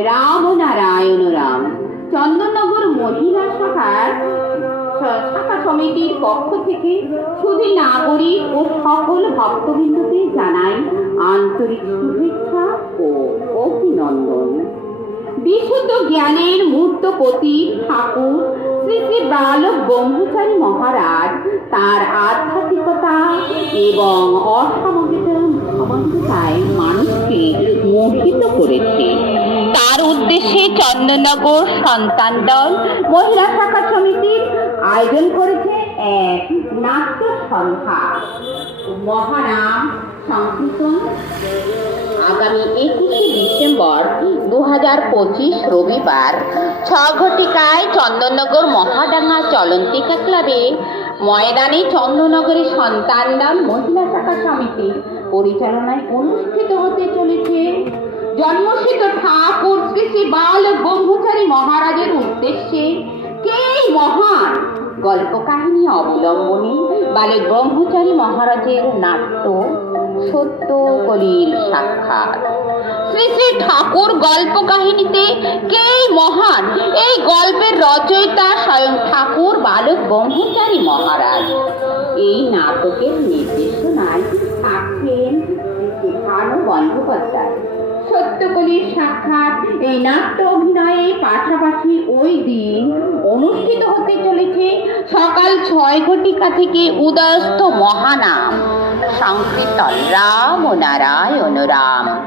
রাম নারায়ণ রাম চন্দননগর মহিলা শাখার শাখা সমিতির পক্ষ থেকে শুধু নাগরিক ও সকল ভক্তবৃন্দকে জানাই আন্তরিক শুভেচ্ছা ও অভিনন্দন। বিশুদ্ধ জ্ঞানের মূর্তপতি ঠাকুর শ্রী শ্রী বালক ব্রহ্মচারী মহারাজ তার আধ্যাত্মিকতা এবং অসামগ্রিক মানুষকে মোহিত করেছে। উদ্দেশ্যে চন্দননগর সন্তান দল। মহিলা শাখা সমিতির আয়োজন করেছে এক নাট্য সন্ধ্যা মহানাম সংকীর্তন আগামী একুশে ডিসেম্বর দু হাজার পঁচিশ রবিবার ছ ঘটিকায় চন্দননগর মহাডাঙ্গা চলন্তিকা ক্লাবে ময়দানে চন্দননগরের সন্তানদাম মহিলা শাখা সমিতি পরিচালনায় অনুষ্ঠিত হতে চলেছে। জন্মসিদ্ধ ঠাকুর শ্রী শ্রী বাল ব্রহ্মচারী মহারাজের উদ্দেশ্যে। কে মহান? গল্প কাহিনী অবলম্বনে বালক ব্রহ্মচারী মহারাজের নাট্য সত্য কলির সাক্ষাৎ। শ্রী শ্রী ঠাকুর গল্প কাহিনীতে কে মহান? এই গল্পের রচয়িতা স্বয়ং ঠাকুর বালক ব্রহ্মচারী মহারাজ। এই নাটকের নির্দেশনায় থাকছেন বন্দ্যোপাধ্যায়। সত্যকলির সাক্ষাৎ। এই নাট্য অভিনয়ে পাশাপাশি ওই দিন অনুষ্ঠিত হতে চলেছে সকাল ছয় ঘটিকা থেকে উদয়স্থ মহানাম। সংকীর্তন রাম ও নারায়ণ রাম।